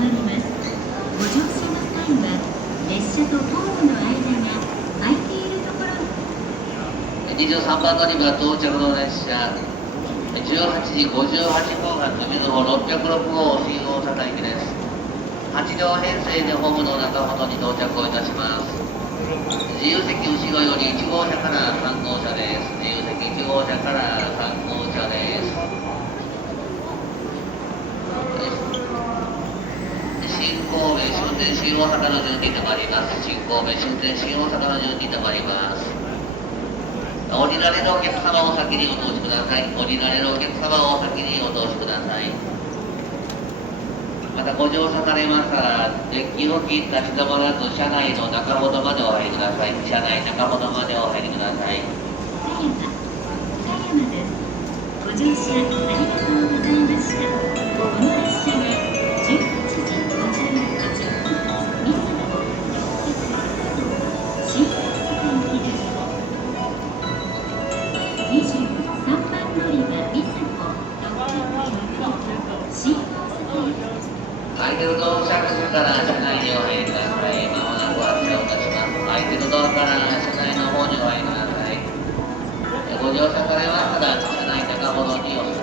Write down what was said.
まります。ご乗車の際は、列車とホームの間が空いているところに。23番乗り場到着の列車、18時58分発みずほ606号新大阪駅です。8両編成でホームの中ほどに到着をいたします。自由席後ろより1号車から3号車です。自由席1号車から3号車です。新神戸終点新大阪の順に停まります。新神戸終点新大阪の順に停まります。降りられるお客様を先にお通しください。降りられるお客様を先にお通しください。またご乗車されましたら、デッキ付近立ち止まらず車内の中ほどまでお入りください。車内中ほどまでお入りください。岡山です。ご乗車ありがとうございました。この列車は18時58分発みずほ新大阪行きです。23番乗り場みずほ606新大阪行き。空いてるドア着車から車内にお入りください。まもなく発車をいたします。空いてるドアから車内の方にお入りください。ご乗車されましたら車内中ほどにお座